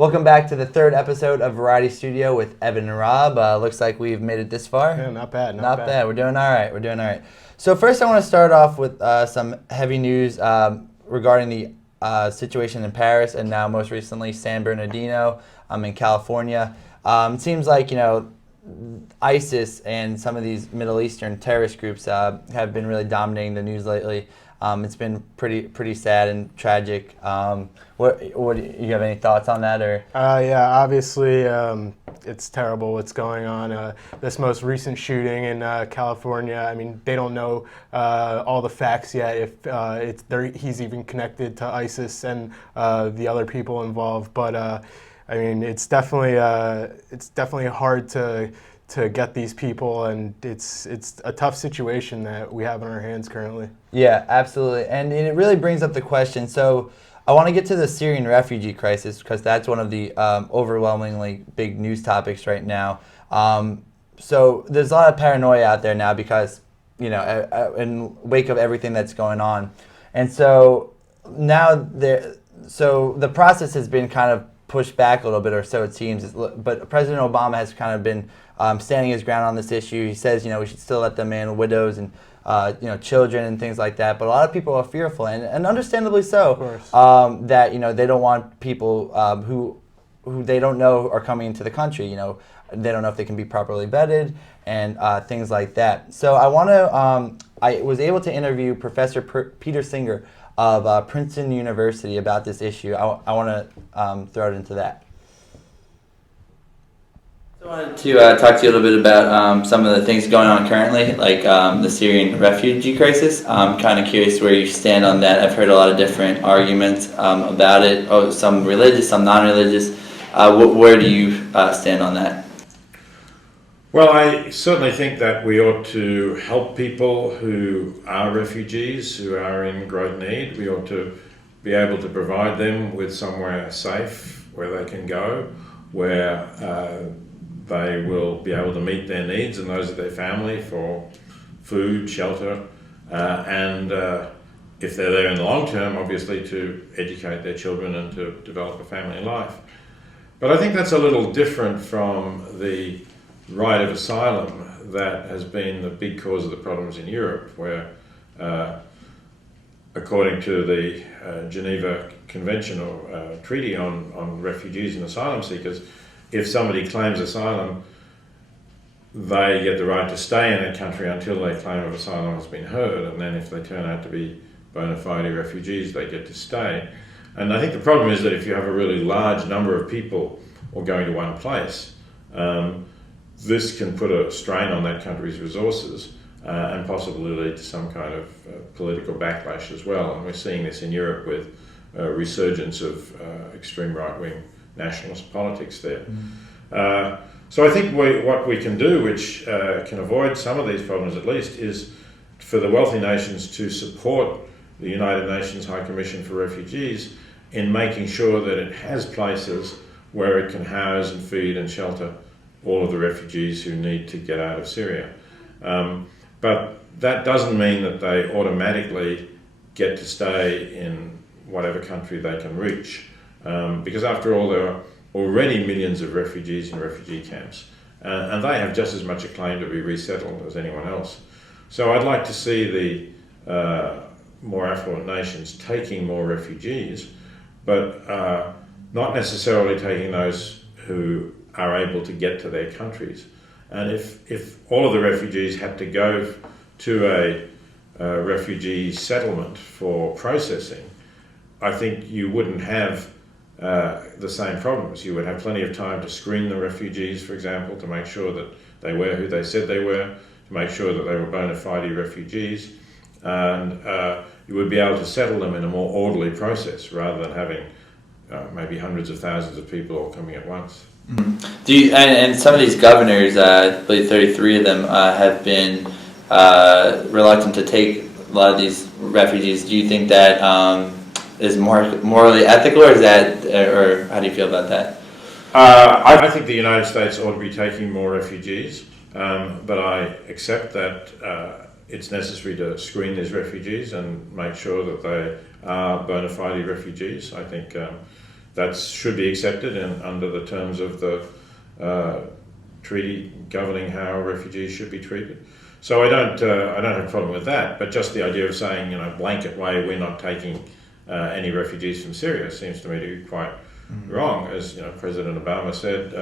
Welcome back to the third episode of Variety Studio with Evan and Rob. Looks like we've made it this far. Yeah, not bad. Not bad. We're doing all right. So first I want to start off with some heavy news regarding the situation in Paris and now most recently San Bernardino in California. It seems like, ISIS and some of these Middle Eastern terrorist groups have been really dominating the news lately. It's been pretty sad and tragic. What do you have any thoughts on that or? Yeah, obviously it's terrible what's going on. This most recent shooting in California. I mean, they don't know all the facts yet. If he's even connected to ISIS and the other people involved, but I mean, it's definitely hard to get these people, and it's a tough situation that we have in our hands currently. Yeah, absolutely. And it really brings up the question. So I want to get to the Syrian refugee crisis because that's one of the overwhelmingly big news topics right now. So there's a lot of paranoia out there now because, in wake of everything that's going on. And so now the process has been kind of pushed back a little bit, or so it seems. But President Obama has kind of been standing his ground on this issue. He says, we should still let them in, widows and children and things like that. But a lot of people are fearful, and understandably so, that they don't want people who they don't know are coming into the country. They don't know if they can be properly vetted and things like that. So I was able to interview Professor Peter Singer of Princeton University about this issue. I want to throw it into that. So I wanted to talk to you a little bit about some of the things going on currently, like the Syrian refugee crisis. I'm kind of curious where you stand on that. I've heard a lot of different arguments about it, some religious, some non-religious. Where do you stand on that? Well, I certainly think that we ought to help people who are refugees, who are in great need. We ought to be able to provide them with somewhere safe where they can go, where they will be able to meet their needs and those of their family for food, shelter, and if they're there in the long term, obviously to educate their children and to develop a family life. But I think that's a little different from the right of asylum that has been the big cause of the problems in Europe, where according to the Geneva Convention or Treaty on Refugees and Asylum Seekers, if somebody claims asylum, they get the right to stay in a country until their claim of asylum has been heard, and then if they turn out to be bona fide refugees, they get to stay. And I think the problem is that if you have a really large number of people all going to one place, this can put a strain on that country's resources and possibly lead to some kind of political backlash as well. And we're seeing this in Europe with a resurgence of extreme right-wing nationalist politics there. So I think what we can do, which can avoid some of these problems at least, is for the wealthy nations to support the United Nations High Commission for Refugees in making sure that it has places where it can house and feed and shelter all of the refugees who need to get out of Syria. But that doesn't mean that they automatically get to stay in whatever country they can reach. Because after all, there are already millions of refugees in refugee camps, and they have just as much a claim to be resettled as anyone else. So I'd like to see the more affluent nations taking more refugees, but not necessarily taking those who are able to get to their countries. And if all of the refugees had to go to a refugee settlement for processing, I think you wouldn't have the same problems. You would have plenty of time to screen the refugees, for example, to make sure that they were who they said they were, to make sure that they were bona fide refugees, and you would be able to settle them in a more orderly process rather than having maybe hundreds of thousands of people all coming at once. Mm-hmm. And some of these governors, I believe 33 of them, have been reluctant to take a lot of these refugees. Do you think that is morally ethical, or how do you feel about that? I think the United States ought to be taking more refugees, but I accept that it's necessary to screen these refugees and make sure that they are bona fide refugees. I think that should be accepted and under the terms of the treaty governing how refugees should be treated. So I don't have a problem with that. But just the idea of saying, blanket way, we're not taking any refugees from Syria seems to me to be quite wrong. As President Obama said,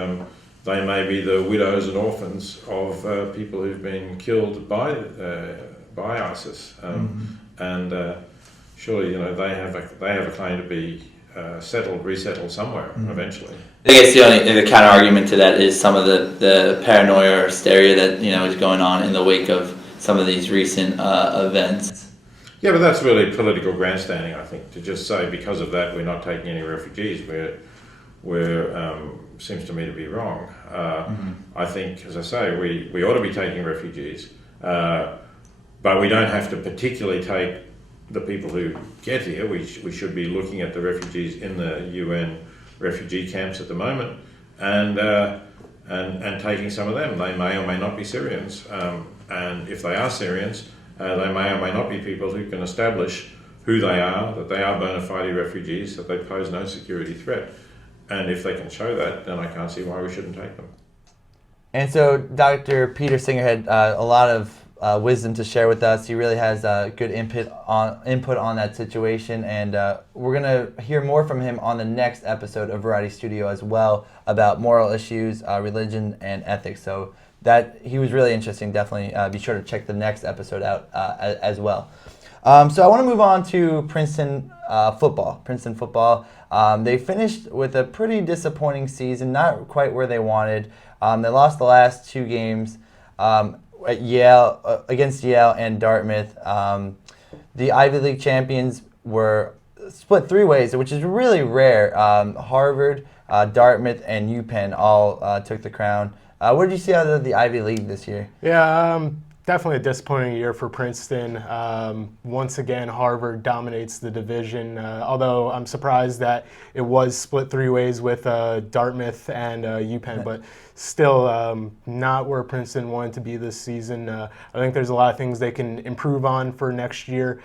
they may be the widows and orphans of people who've been killed by ISIS, and surely they have a claim to be resettled somewhere eventually. I guess the counter argument to that is some of the paranoia or hysteria that is going on in the wake of some of these recent events. Yeah, but that's really political grandstanding, I think, to just say because of that we're not taking any refugees. Where seems to me to be wrong. I think, as I say, we ought to be taking refugees, but we don't have to particularly take the people who get here. We should be looking at the refugees in the UN refugee camps at the moment, and taking some of them. They may or may not be Syrians, and if they are Syrians, they may or may not be people who can establish who they are, that they are bona fide refugees, that they pose no security threat. And if they can show that, then I can't see why we shouldn't take them. And so Dr. Peter Singer had a lot of wisdom to share with us. He really has good input on that situation, and we're going to hear more from him on the next episode of Variety Studio as well about moral issues, religion, and ethics. So that he was really interesting. Definitely be sure to check the next episode out as well. So I want to move on to Princeton football. They finished with a pretty disappointing season, not quite where they wanted. They lost the last two games at Yale, against Yale and Dartmouth. The Ivy League champions were split three ways, which is really rare. Harvard, Dartmouth, and UPenn all took the crown. What did you see out of the Ivy League this year? Yeah, definitely a disappointing year for Princeton. Once again, Harvard dominates the division, although I'm surprised that it was split three ways with Dartmouth and UPenn, but still not where Princeton wanted to be this season. I think there's a lot of things they can improve on for next year.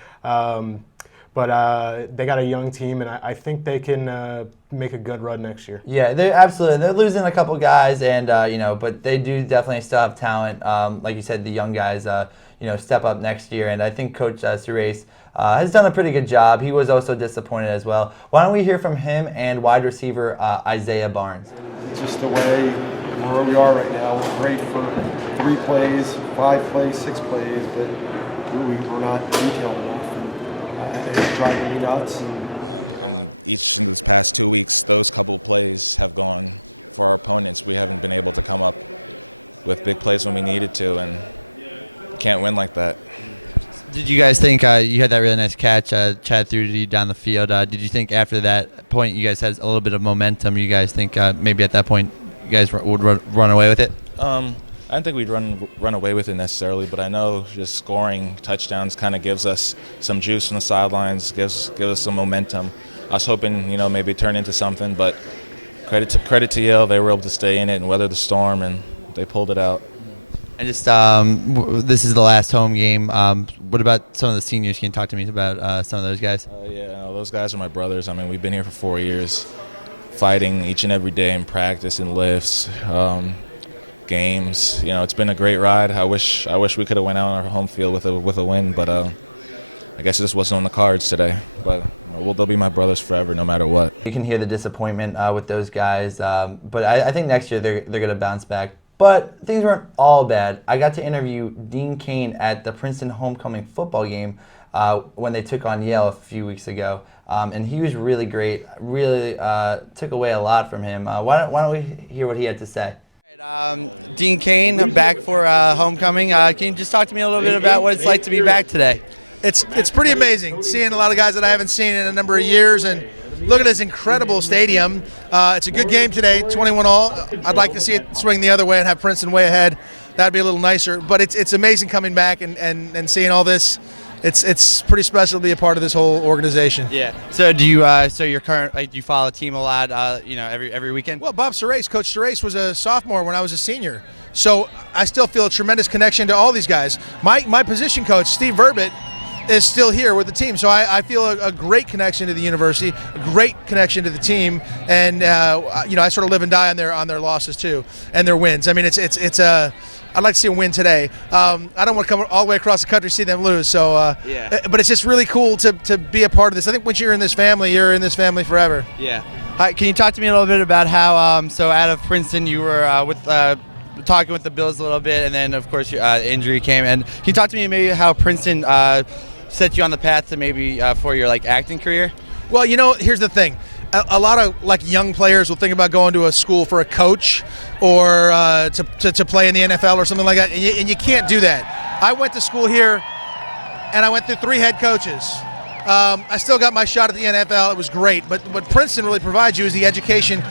But they got a young team, and I think they can make a good run next year. Yeah, they're losing a couple guys, and but they do definitely still have talent. Like you said, the young guys, step up next year, and I think Coach Surace has done a pretty good job. He was also disappointed as well. Why don't we hear from him and wide receiver Isaiah Barnes? Just the way where we are right now, we're great for 3 plays, 5 plays, 6 plays, but we're not detailed enough. It's driving me nuts. And each in this past 2 weeks, those couple of plays have gone for our opponents. We haven't been able to come up with big plays when we needed to, and can't win like that. Did you guys think you had that really nice catch? Chad threw to you down the field. Did you think after that point you guys had a little bit of momentum? You guys think maybe at that point you guys would run away with it? I don't think we'd run away with it necessarily, but I know just scoring touchdowns kind of gives us some juice on the sidelines, gives us some momentum. I was hoping, maybe it turned into something, but credit to Yale, they were able to stay in it and weather the storm, and they pulled it out. And just this is the last home game. What about some of the seniors? Can you talk to me about some of those guys? Those guys are my brothers. I mean, we've been here for 4 years, fighting each and every day in practice and lifts. Games, it's been a great ride. I wish we could have went out on our home field with a win, but I guess it just wasn't on the cards today. But they'll be my brothers forever, no matter what. You can hear the disappointment with those guys, but I think next year they're going to bounce back. But things weren't all bad. I got to interview Dean Cain at the Princeton homecoming football game when they took on Yale a few weeks ago, and he was really great. Really took away a lot from him. Why don't we hear what he had to say? Dean Cain, back for homecoming. Can you just talk to me a little bit about what it's like to be back today? It's pretty amazing, seeing a lot of guys that I haven't seen in a number of years, and look at this incredible stadium. It's a good game today, 21-all. I'd like to see it swing the other way and have Princeton way ahead. That'd be a little nicer, but it's amazing coming back and seeing all this. It's pretty special to be a part of this whole organization. Yeah. So do you? So you're current? Like, do you follow the team a lot? Every weekend. Well, Coach Surace was a sophomore when I was a senior, so I still feel a tremendous connection to all these guys. My position coach, Steve Verbit, is still here with the team. So I feel a great connection to the university, a great connection to the team, and I sort of live and die on their losses too, and their wins. I mean, it's I'd like to see them win today. I don't want to come all the way across the country to see them lose. So, but it's just really cool to be a part of this. I think once you're in this family, you're in this family forever. Yeah. Hi, can you talk to me a little bit about how, so out of Princeton, you were talking with the Bills a little bit, and then, of course, your injury came. And can you talk to me maybe how Princeton set you on the path to maybe for your, acting career? Well, here's the thing. A lot of young players will think about going to a school for a coach or to play in the NFL or something like that, and you can't do that. I went to school here, and I went through 3 head coaches. I still got my shot at the NFL. It was great, but what Princeton really provides you is the education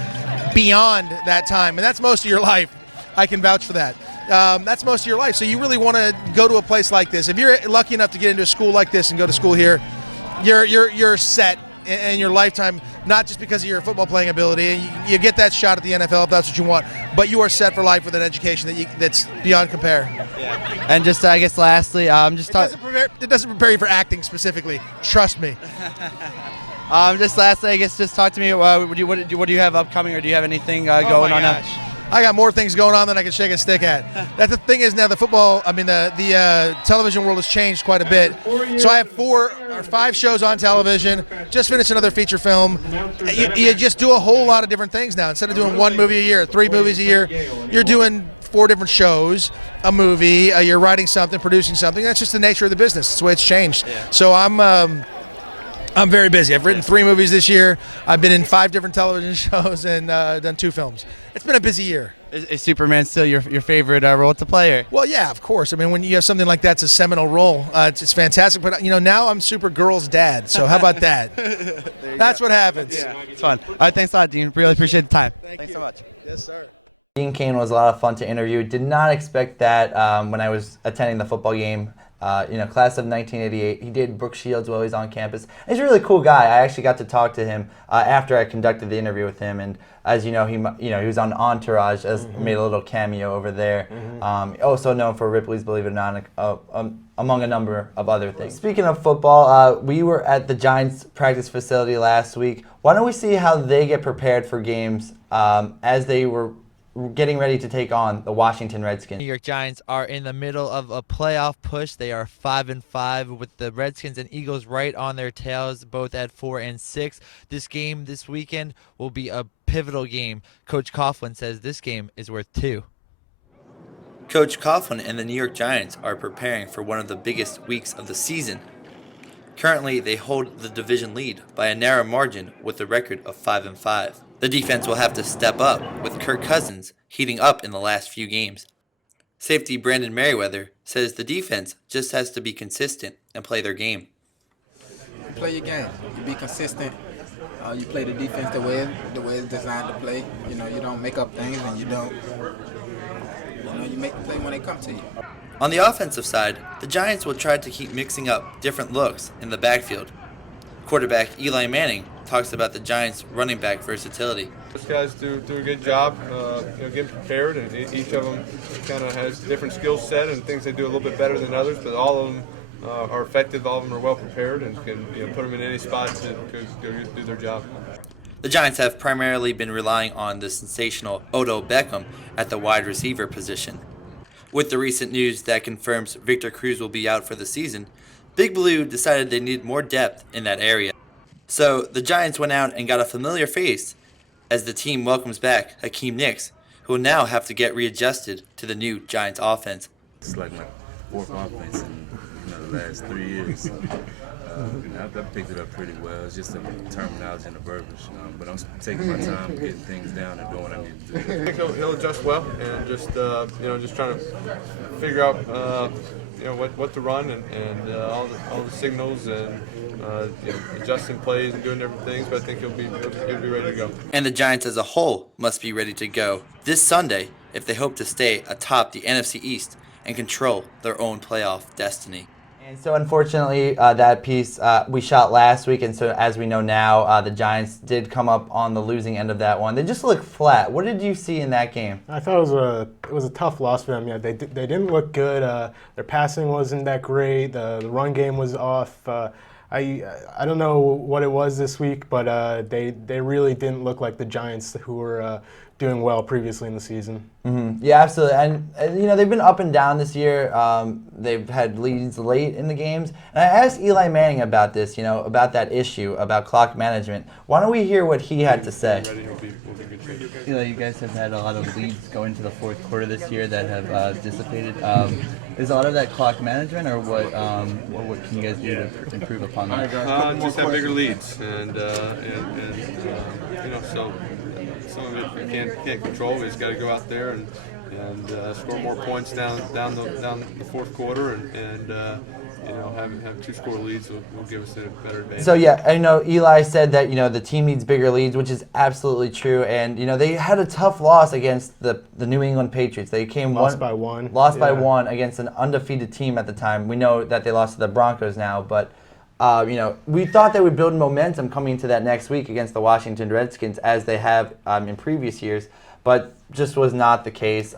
beyond that time, and that's most of your life. I can vouch for that. That's most of your life, so you really want to go to a place like this. If you're lucky enough to get into a school like this and go to school here, you're set in your lifetime, not just because of your football playing ability. You get that shot at the NFL if that's what you want, but you are set for life with an education that's beyond compare. Yeah. And just, I guess, lastly, it doesn't prepare you for acting specifically. Trust me. Just lastly, I guess, just talk to me. What do you have upcoming, or do you have anything going on now? I got more things going on than I can shake a stick at. That's the thing is now the television world has changed quite a bit. So I have 4 or 5 shows on television. Just finished another feature film. You just do a whole lot of different things now. Instead of doing 1 movie a year, 3 movies a year, you're doing 4 different shows, a movie. You're writing something, producing something. That's just the nature of the business. It's the way it's changed. Yeah. So I'm very busy. I've written 3 movies this year. I've been in 5 different television shows and done 2 films. It's been a busy year. Is Superman still your favorite role to play? Or? Well, yeah, of course. I mean, when you have something like that, it's a seminal role. It's fantastic. But, now I'm Supergirl's dad. So how about that? That's what happens. Yeah, it's fun. All right, thanks a lot, Dean. Really appreciate the time. Thanks so much. Yes, sir. Dean Cain was a lot of fun to interview. Did not expect that when I was attending the football game. Class of 1988. He dated Brooke Shields while he was on campus. He's a really cool guy. I actually got to talk to him after I conducted the interview with him, and as you know, he was on Entourage, made a little cameo over there. Also known for Ripley's Believe It or Not, among a number of other things. Speaking of football, we were at the Giants practice facility last week. Why don't we see how they get prepared for games as they were getting ready to take on the Washington Redskins. New York Giants are in the middle of a playoff push. They are 5-5 with the Redskins and Eagles right on their tails, both at 4-6. This game this weekend will be a pivotal game. Coach Coughlin says this game is worth 2. Coach Coughlin and the New York Giants are preparing for one of the biggest weeks of the season. Currently, they hold the division lead by a narrow margin with a record of 5-5. The defense will have to step up, with Kirk Cousins heating up in the last few games. Safety Brandon Merriweather says the defense just has to be consistent and play their game. You play your game. You be consistent. You play the defense the way it's designed to play. You don't make up things, and you don't. You make the play when they come to you. On the offensive side, the Giants will try to keep mixing up different looks in the backfield. Quarterback Eli Manning talks about the Giants' running back versatility. Those guys do a good job, getting prepared, and each of them kind of has different skill set and things they do a little bit better than others. But all of them are effective. All of them are well prepared and can put them in any spot to go do their job. The Giants have primarily been relying on the sensational Odell Beckham at the wide receiver position. With the recent news that confirms Victor Cruz will be out for the season, Big Blue decided they needed more depth in that area. So the Giants went out and got a familiar face as the team welcomes back Hakeem Nicks, who will now have to get readjusted to the new Giants offense. I think he'll adjust well, and just trying to figure out what to run and all the signals and adjusting plays and doing different things. But I think he'll be ready to go. And the Giants as a whole must be ready to go this Sunday if they hope to stay atop the NFC East and control their own playoff destiny. And so, unfortunately, that piece we shot last week, and so as we know now, the Giants did come up on the losing end of that one. They just looked flat. What did you see in that game? I thought it was a tough loss for them. Yeah, they didn't look good. Their passing wasn't that great. The run game was off. I don't know what it was this week, but they really didn't look like the Giants who were doing well previously in the season. Mm-hmm. Yeah, absolutely. And they've been up and down this year. They've had leads late in the games. And I asked Eli Manning about this, about that issue, about clock management. Why don't we hear what he had to say? Ready, we'll be in good shape. Eli, you guys have had a lot of leads going to the fourth quarter this year that have dissipated. Is a lot of that clock management, or what can you guys do to improve upon that? Just have bigger leads, and so some of it you can't control. We just got to go out there and score more points down the fourth quarter, and have 2-score leads will give us a better advantage. So yeah, I know Eli said that the team needs bigger leads, which is absolutely true. And they had a tough loss against the New England Patriots. They came lost by one against an undefeated team at the time. We know that they lost to the Broncos now, but we thought they would build momentum coming into that next week against the Washington Redskins, as they have in previous years, but just was not the case.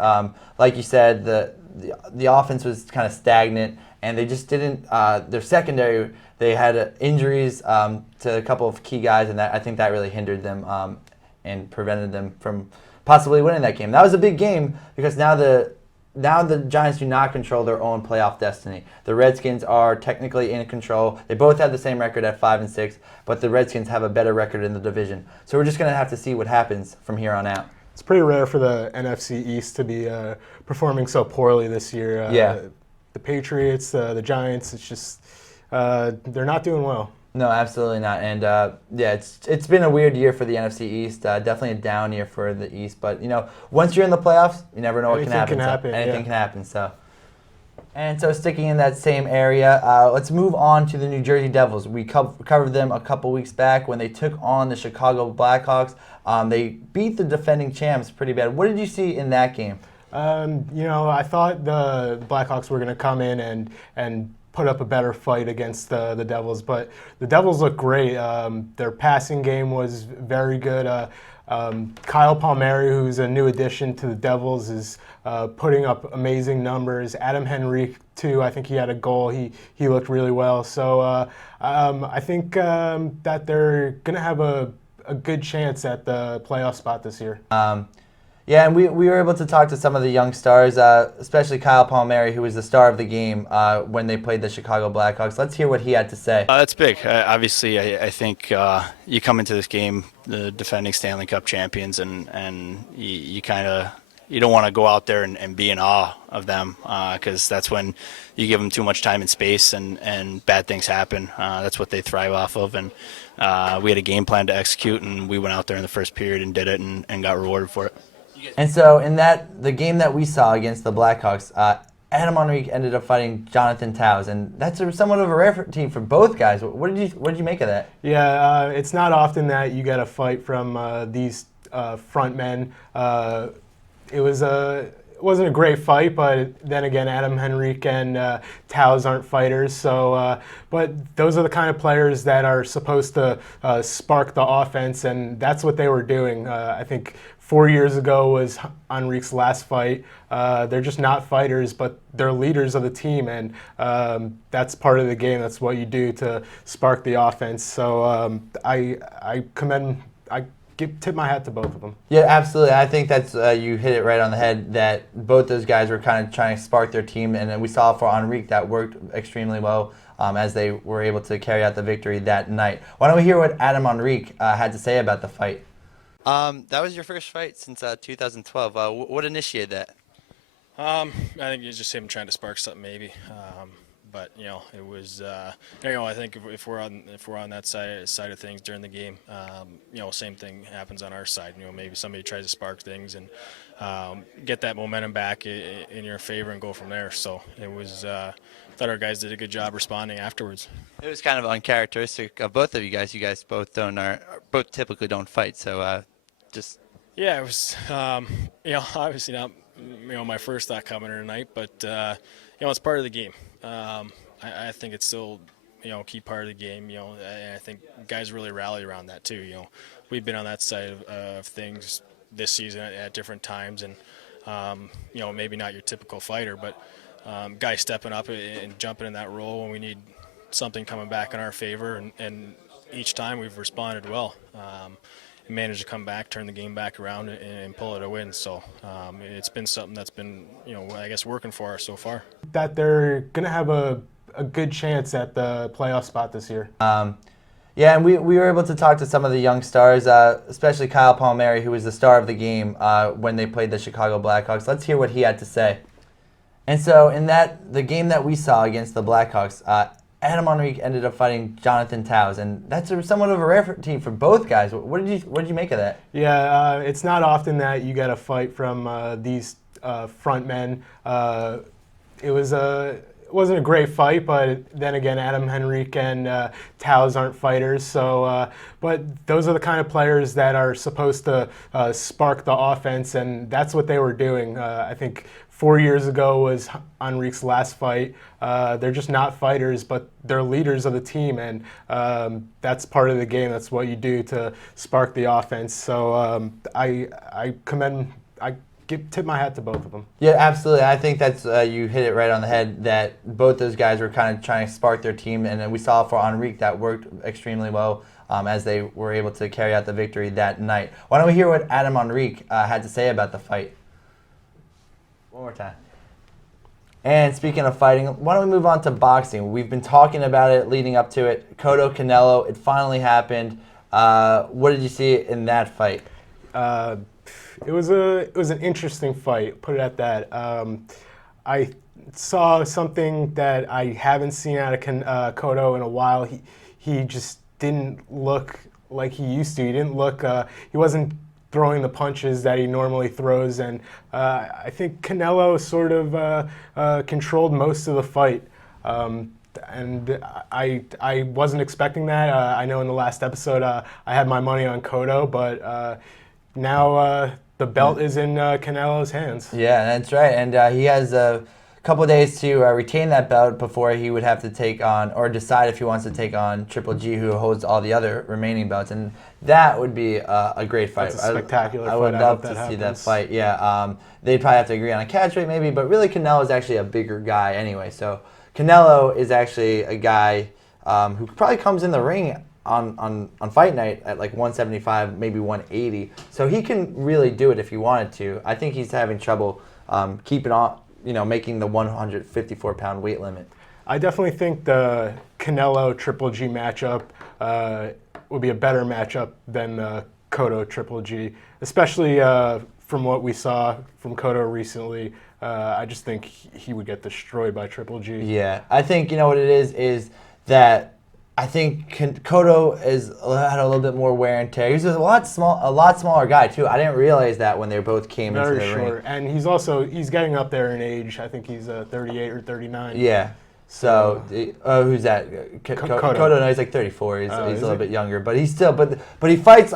Like you said, the offense was kind of stagnant, and they just didn't. Their secondary, they had injuries to a couple of key guys, and I think that really hindered them and prevented them from possibly winning that game. That was a big game because now the Giants do not control their own playoff destiny. The Redskins are technically in control. They both have the same record at 5-6, but the Redskins have a better record in the division. So we're just going to have to see what happens from here on out. It's pretty rare for the NFC East to be performing so poorly this year. The Patriots, the Giants, it's just they're not doing well. No, absolutely not. And it's been a weird year for the NFC East. Definitely a down year for the East. But once you're in the playoffs, you never know what can happen. Anything can happen. So sticking in that same area, let's move on to the New Jersey Devils. We covered them a couple weeks back when they took on the Chicago Blackhawks. They beat the defending champs pretty bad. What did you see in that game? I thought the Blackhawks were going to come in and put up a better fight against the Devils, but the Devils look great. Their passing game was very good. Kyle Palmieri, who's a new addition to the Devils, is putting up amazing numbers. Adam Henrique, too, I think he had a goal. He looked really well. So I think that they're going to have a good chance at the playoff spot this year. Yeah, and we were able to talk to some of the young stars, especially Kyle Palmieri, who was the star of the game when they played the Chicago Blackhawks. Let's hear what he had to say. That's big. Obviously, I think you come into this game, the defending Stanley Cup champions, and you kind of you don't want to go out there and be in awe of them because that's when you give them too much time and space and bad things happen. That's what they thrive off of. And we had a game plan to execute, and we went out there in the first period and did it and got rewarded for it. And so in the game that we saw against the Blackhawks, Adam Henrique ended up fighting Jonathan Towers, and that's somewhat of a rare team for both guys. What did you make of that? Yeah, it's not often that you get a fight from these front men. It wasn't a great fight, but then again, Adam Henrique and Towers aren't fighters. So, but those are the kind of players that are supposed to spark the offense, and that's what they were doing. I think 4 years ago was Henrique's last fight. They're just not fighters, but they're leaders of the team, and that's part of the game. That's what you do to spark the offense. So I tip my hat to both of them. Yeah, absolutely. I think that's you hit it right on the head that both those guys were kind of trying to spark their team, and we saw for Henrique that worked extremely well as they were able to carry out the victory that night. Why don't we hear what Adam Henrique had to say about the fight? That was your first fight since 2012. What initiated that? I think it's just him trying to spark something, maybe. But it was. I think if we're on that side of things during the game, same thing happens on our side. Maybe somebody tries to spark things and get that momentum back in your favor and go from there. So it was. I thought our guys did a good job responding afterwards. It was kind of uncharacteristic of both of you guys. You guys both both typically don't fight. So just. Yeah, it was. Obviously not. My first thought coming tonight, but it's part of the game. I I think it's still, a key part of the game, and I think guys really rally around that too. We've been on that side of things this season at different times, and, maybe not your typical fighter, but guys stepping up and jumping in that role when we need something coming back in our favor, and each time we've responded well. And managed to come back, turn the game back around, and pull it a win. So it's been something that's been, I guess, working for us so far. That they're going to have a good chance at the playoff spot this year. Yeah, and we were able to talk to some of the young stars, especially Kyle Palmieri, who was the star of the game when they played the Chicago Blackhawks. Let's hear what he had to say. And so in the game that we saw against the Blackhawks, Adam Henrique ended up fighting Jonathan Towes, and that's somewhat of a rarity for both guys. What did you make of that? Yeah, it's not often that you get a fight from these front men. It wasn't a great fight, but then again, Adam Henrique and Towes aren't fighters. So, but those are the kind of players that are supposed to spark the offense, and that's what they were doing. I think 4 years ago was Henrique's last fight. They're just not fighters, but they're leaders of the team, and that's part of the game. That's what you do to spark the offense. So I tip my hat to both of them. Yeah, absolutely. I think that's you hit it right on the head that both those guys were kind of trying to spark their team, and we saw for Henrique that worked extremely well as they were able to carry out the victory that night. Why don't we hear what Adam Henrique had to say about the fight? One more time. And speaking of fighting, why don't we move on to boxing? We've been talking about it leading up to it. Cotto Canelo, it finally happened. What did you see in that fight? It was an interesting fight, put it at that. I saw something that I haven't seen out of Cotto in a while. He just didn't look like he used to. He didn't look. He wasn't throwing the punches that he normally throws, and I think Canelo sort of controlled most of the fight. And I wasn't expecting that. I know in the last episode I had my money on Cotto, but now the belt is in Canelo's hands. Yeah, that's right. And he has a couple of days to retain that belt before he would have to take on or decide if he wants to take on Triple G, who holds all the other remaining belts. And that would be a great fight. That's a spectacular fight. I would love to see that fight. Yeah, they'd probably have to agree on a catch weight maybe, but really Canelo is actually a bigger guy anyway. So Canelo is actually a guy who probably comes in the ring on fight night at like 175, maybe 180. So he can really do it if he wanted to. I think he's having trouble keeping on, making the 154-pound weight limit. I definitely think the Canelo Triple G matchup would be a better matchup than the Cotto Triple G, especially from what we saw from Cotto recently. I just think he would get destroyed by Triple G. Yeah, I think what it is that I think Cotto had a little bit more wear and tear. He's a lot smaller guy too. I didn't realize that when they both came into the ring. And he's getting up there in age. I think he's 38 or 39. Yeah. So who's that? Cotto. No, he's like 34. He's a little bit younger, but he's still. But he fights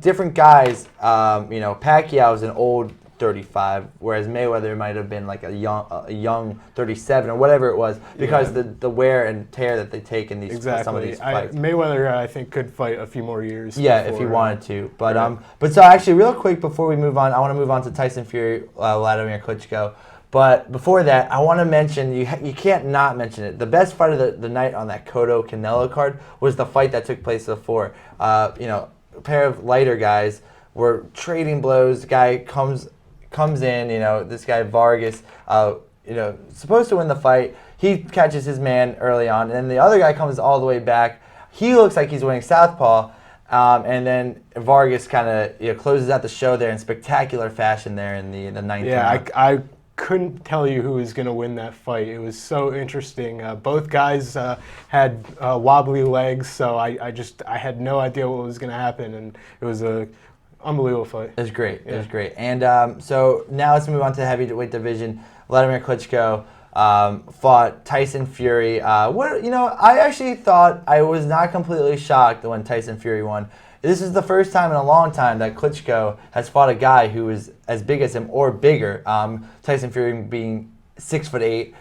different guys. Pacquiao's an old 35, whereas Mayweather might have been like a young 37 or whatever it was, because the wear and tear that they take in some of these fights. Mayweather, I think, could fight a few more years. Yeah, if he wanted to. But so actually, real quick before we move on, I want to move on to Tyson Fury, Vladimir Klitschko. But before that, I want to mention, you can't not mention it. The best fight of the night on that Cotto Canelo card was the fight that took place before. A pair of lighter guys were trading blows. The guy comes in, this guy Vargas, supposed to win the fight. He catches his man early on, and then the other guy comes all the way back. He looks like he's winning southpaw, and then Vargas kind of closes out the show there in spectacular fashion there in the ninth round. Yeah, I couldn't tell you who was going to win that fight. It was so interesting. Both guys had wobbly legs, so I had no idea what was going to happen, and it was a unbelievable fight. It was great. Yeah. It was great. And so now let's move on to the heavyweight division. Vladimir Klitschko fought Tyson Fury. I actually thought, I was not completely shocked when Tyson Fury won. This is the first time in a long time that Klitschko has fought a guy who is as big as him or bigger. Tyson Fury being 6'8",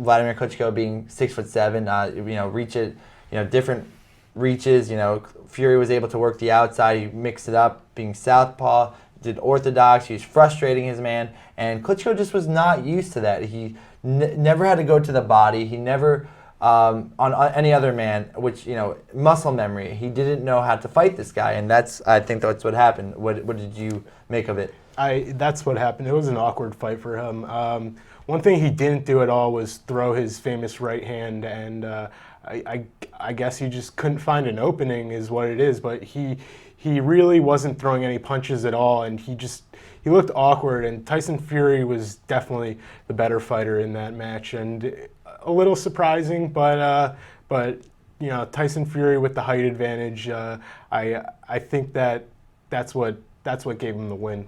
Vladimir Klitschko being 6'7", reach it, different reaches. Fury was able to work the outside. He mixed it up, being southpaw, did orthodox. He was frustrating his man, and Klitschko just was not used to that. He never had to go to the body. He never, on any other man, which, muscle memory, he didn't know how to fight this guy, and I think that's what happened. What did you make of it? That's what happened. It was an awkward fight for him. One thing he didn't do at all was throw his famous right hand, and I guess he just couldn't find an opening is what it is, but he really wasn't throwing any punches at all, and he looked awkward, and Tyson Fury was definitely the better fighter in that match, and a little surprising, but Tyson Fury with the height advantage, I think that's what gave him the win.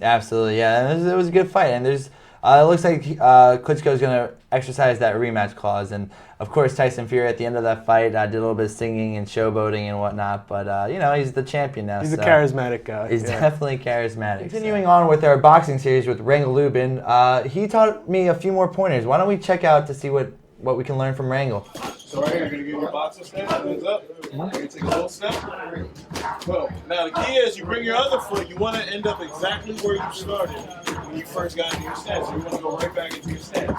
Absolutely, yeah. And it was a good fight, and it looks like Klitschko is going to exercise that rematch clause, and of course Tyson Fury at the end of that fight did a little bit of singing and showboating and whatnot, but he's the champion now. He's a charismatic guy. He's definitely charismatic. Continuing on with our boxing series with Rangel Lubin, he taught me a few more pointers. Why don't we check out to see what we can learn from Rangel? So right here, you're going to get your boxing stance, hands up. You're going to take a little step. Boom. Now the key is you bring your other foot, you want to end up exactly where you started when you first got into your stance. So you want to go right back into your stance.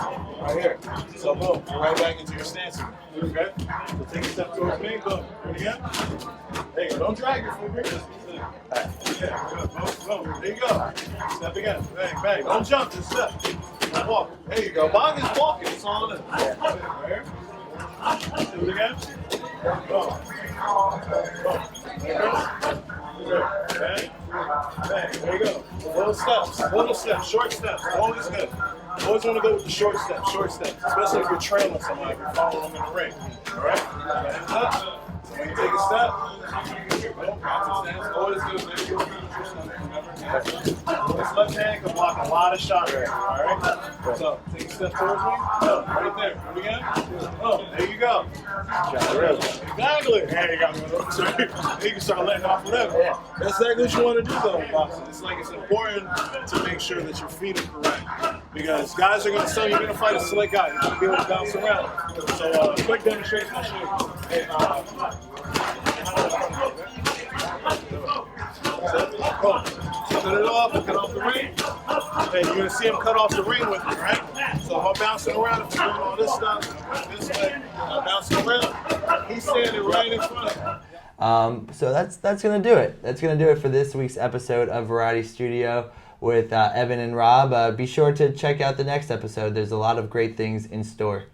Right here. So boom, you're right back into your stance. Okay? So take a step towards me, boom. Ready again? There you go. Don't drag your foot. Yeah, good. Boom, boom. There you go. Step again. Bang, bang. Don't jump, just step. Don't walk. There you go. Bog is walking. It's all in. Right here. Do it again. Boom. Boom. Bang. Bang. There you go. Little steps, short steps. Always good. Always want to go with the short steps, especially if you're trailing somebody, if you're following them in the ring. All right? Hands up. When you take a step, boom, bounce stance. Always good. This left hand can block a lot of shots. All right? So take a step towards me. Boom, right there. Do it again. Boom. There you go. Exactly. There you go. So you can start letting off whatever. That's exactly what you want to do though in boxing. It's important to make sure that your feet are correct. Because guys are going to tell you you're going to fight a slick guy. You're going to be able to bounce around. So quick demonstration I'll show you. Hey, cut it off, cut off the ring. Hey, you're going to see him cut off the ring with me, right? So if I'm bouncing around, if I'm doing all this stuff, this way, I'm bouncing around, he's standing right in front of me. So that's going to do it. That's going to do it for this week's episode of Variety Studio with Evan and Rob. Be sure to check out the next episode. There's a lot of great things in store.